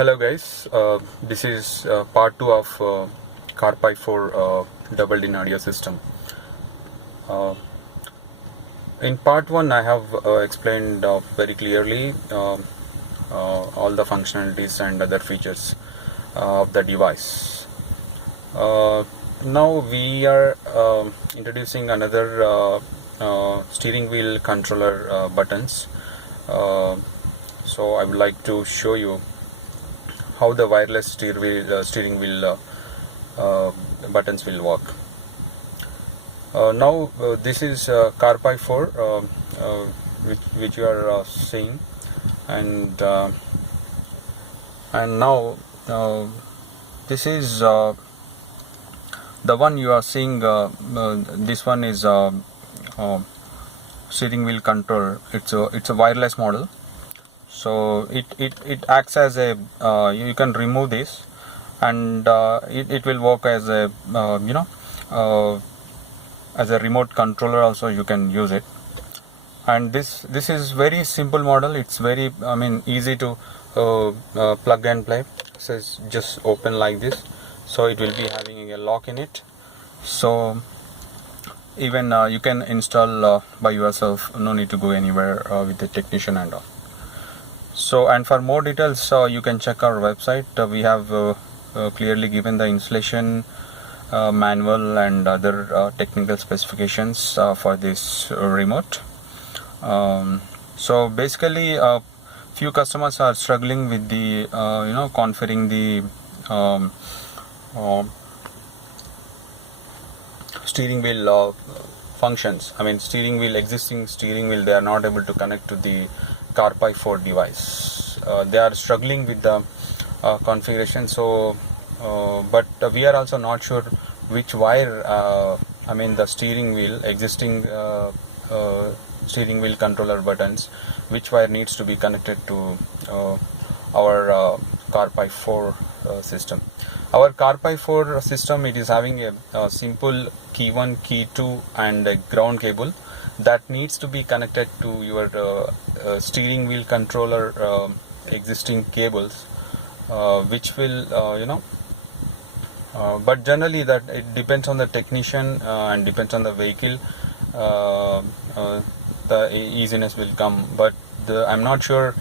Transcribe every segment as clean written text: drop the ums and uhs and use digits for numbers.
Hello guys, this is part 2 of CarPi4 double DIN audio system. In part 1 I have explained very clearly all the functionalities and other features of the device. Now we are introducing another steering wheel controller buttons. So I would like to show you how the wireless steering wheel buttons will work. Now this is CarPi4 which you are seeing, and now this is the one you are seeing. This one is steering wheel control. It's a wireless model. So it acts as a you can remove this, and it will work as a as a remote controller also. You can use it, and this is very simple model. It's very easy to plug and play. So it's just open like this, so it will be having a lock in it. So even you can install by yourself, no need to go anywhere with the technician and all. So, and for more details you can check our website. We have clearly given the installation manual and other technical specifications for this remote. So basically few customers are struggling with the configuring the steering wheel functions. Existing steering wheel, they are not able to connect to the CarPi4 device. They are struggling with the configuration. So but we are also not sure which wire the steering wheel, existing steering wheel controller buttons, which wire needs to be connected to our CarPi4 system. Our CarPi4 system, it is having a simple key 1, key 2 and a ground cable that needs to be connected to your steering wheel controller existing cables, which will but generally that it depends on the technician and depends on the vehicle. The easiness will come, but I'm not sure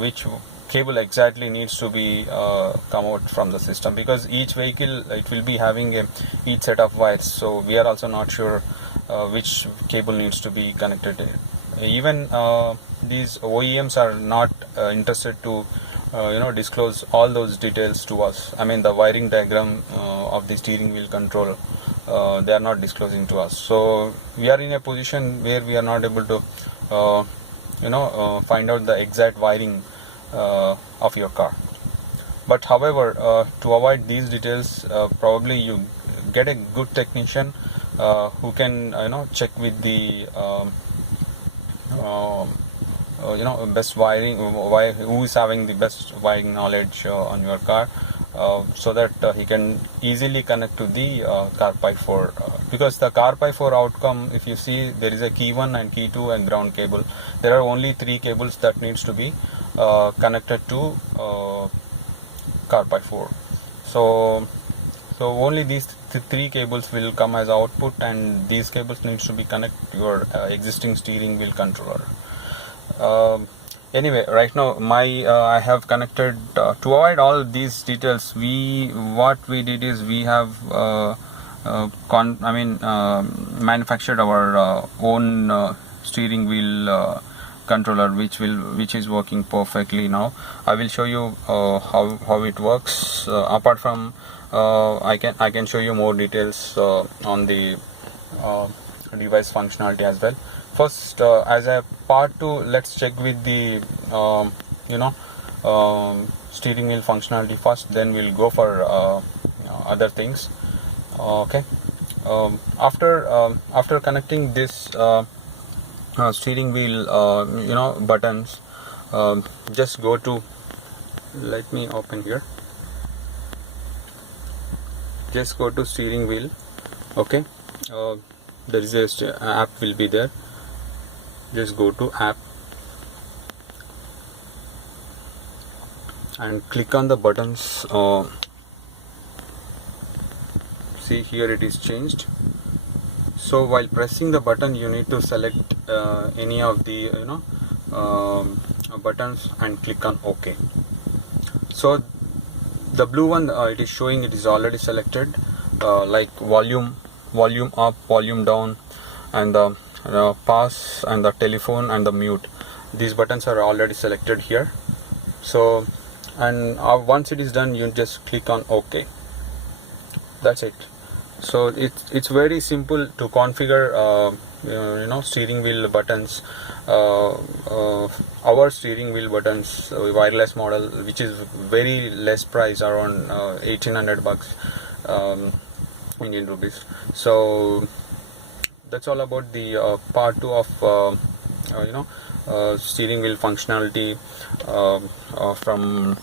which cable exactly needs to be come out from the system, because each vehicle, it will be having each set of wires. So we are also not sure which cable needs to be connected. Even these OEMs are not interested to disclose all those details to us. The wiring diagram of the steering wheel control, they are not disclosing to us. So we are in a position where we are not able to find out the exact wiring of your car. But however, to avoid these details, probably you get a good technician who can check with the best wiring, who is having the best wiring knowledge on your car, so that he can easily connect to the CarPi4, because the CarPi4 outcome, if you see, there is a key 1 and key 2 and ground cable. There are only 3 cables that needs to be connected to CarPi4. So only these 3 cables will come as output, and these cables needs to be connected to your existing steering wheel controller. Anyway, right now I have connected to avoid all these details. What we did is we have manufactured our own steering wheel controller, which is working perfectly now. I will show you how it works. Apart from I can show you more details on the device functionality as well. First, as a part 2, let's check with the steering wheel functionality first, then we'll go for other things. Okay. After connecting this steering wheel buttons, just go to, let me open here, just go to steering wheel. Okay, there is a app will be there. Just go to app, and click on the buttons. See here it is changed. So while pressing the button, you need to select any of the buttons and click on OK. So the blue one, it is showing it is already selected, like volume up, volume down, and the pass and the telephone and the mute. These buttons are already selected here. So, and once it is done, you just click on OK. That's it. So it's very simple to configure steering wheel buttons. Our steering wheel buttons, wireless model, which is very less price, around 1800 bucks, Indian rupees. So that's all about the part 2 of steering wheel functionality from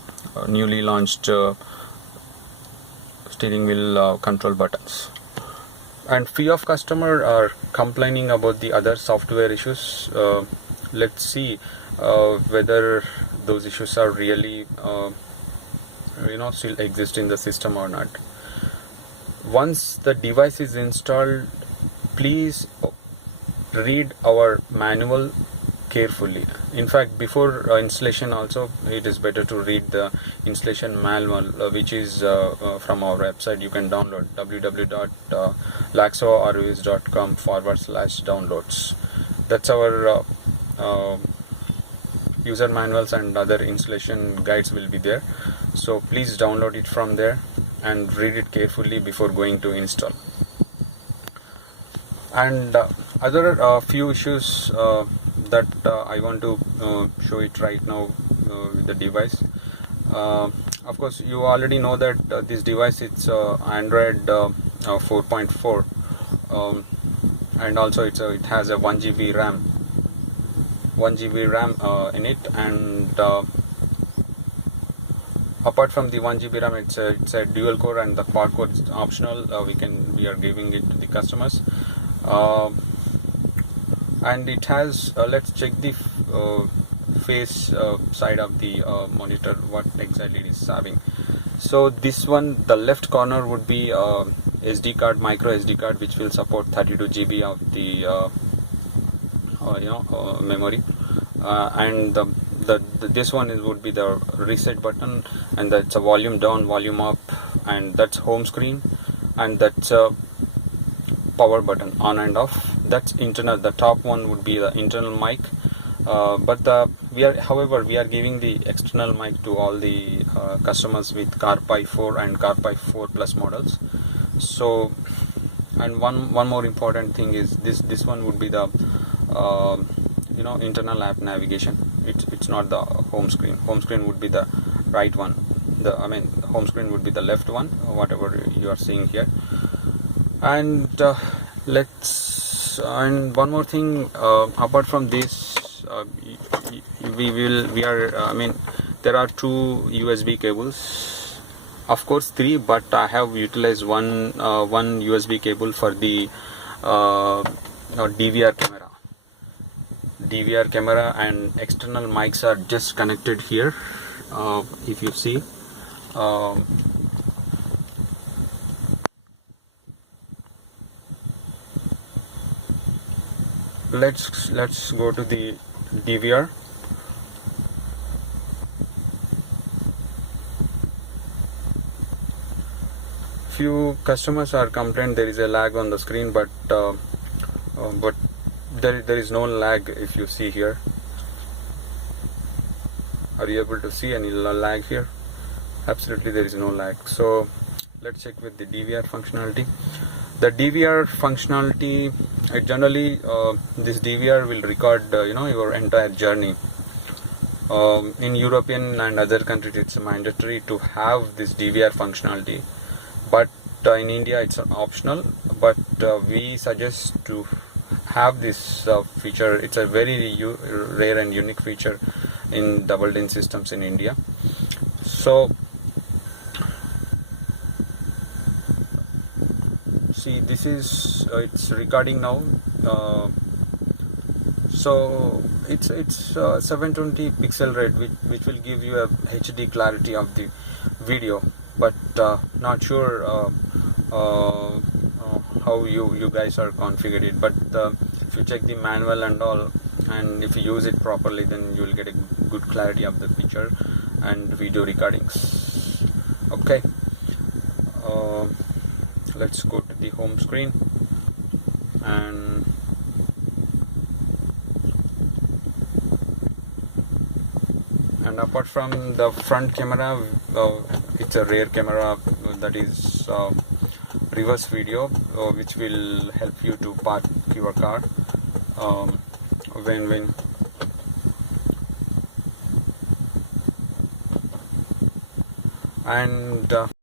newly launched steering wheel control buttons. And few of customers are complaining about the other software issues. Let's see whether those issues are really still exist in the system or not. Once the device is installed, please read our manual carefully. In fact, before installation also, it is better to read the installation manual, which is from our website. You can download www.laxorvs.com/downloads. That's our user manuals, and other installation guides will be there. So please download it from there and read it carefully before going to install. And other few issues that I want to show it right now with the device. Of course, you already know that this device, it's Android 4.4, and also it has a 1 GB RAM in it, and apart from the 1 GB RAM, it's a dual core, and the quad core is optional. We are giving it to the customers. And it has, let's check the face side of the monitor, what exactly it is having. So this one, the left corner would be SD card, micro SD card, which will support 32 GB of the memory, and this one would be the reset button, and that's a volume down, volume up, and that's home screen, and that's a power button, on and off. That's internal. The top one would be the internal mic, but we are giving the external mic to all the customers with CarPi4 and CarPi4 Plus models. So, and one more important thing is this one would be the internal app navigation. It's not the home screen. Home screen would be the right one. Home screen would be the left one, whatever you are seeing here. And and one more thing, apart from this, there are 2 USB cables, of course 3, but I have utilized one USB cable for the DVR camera, and external mics are just connected here. If you see, let's go to the DVR. Few customers are complaining there is a lag on the screen, but there is no lag. If you see here, are you able to see any lag here? Absolutely, there is no lag. So let's check with the DVR functionality. The DVR functionality, generally this DVR will record your entire journey. In European and other countries, it's mandatory to have this DVR functionality, but in India it's optional. But we suggest to have this feature. It's a very rare and unique feature in double DIN systems in India. So see, this is it's recording now. So it's 720 pixel rate, which will give you a HD clarity of the video, but not sure how you guys are configured it. But if you check the manual and all, and if you use it properly, then you will get a good clarity of the picture and video recordings. Okay, let's go to the home screen. And apart from the front camera, it's a rear camera, that is reverse video, which will help you to park your car when and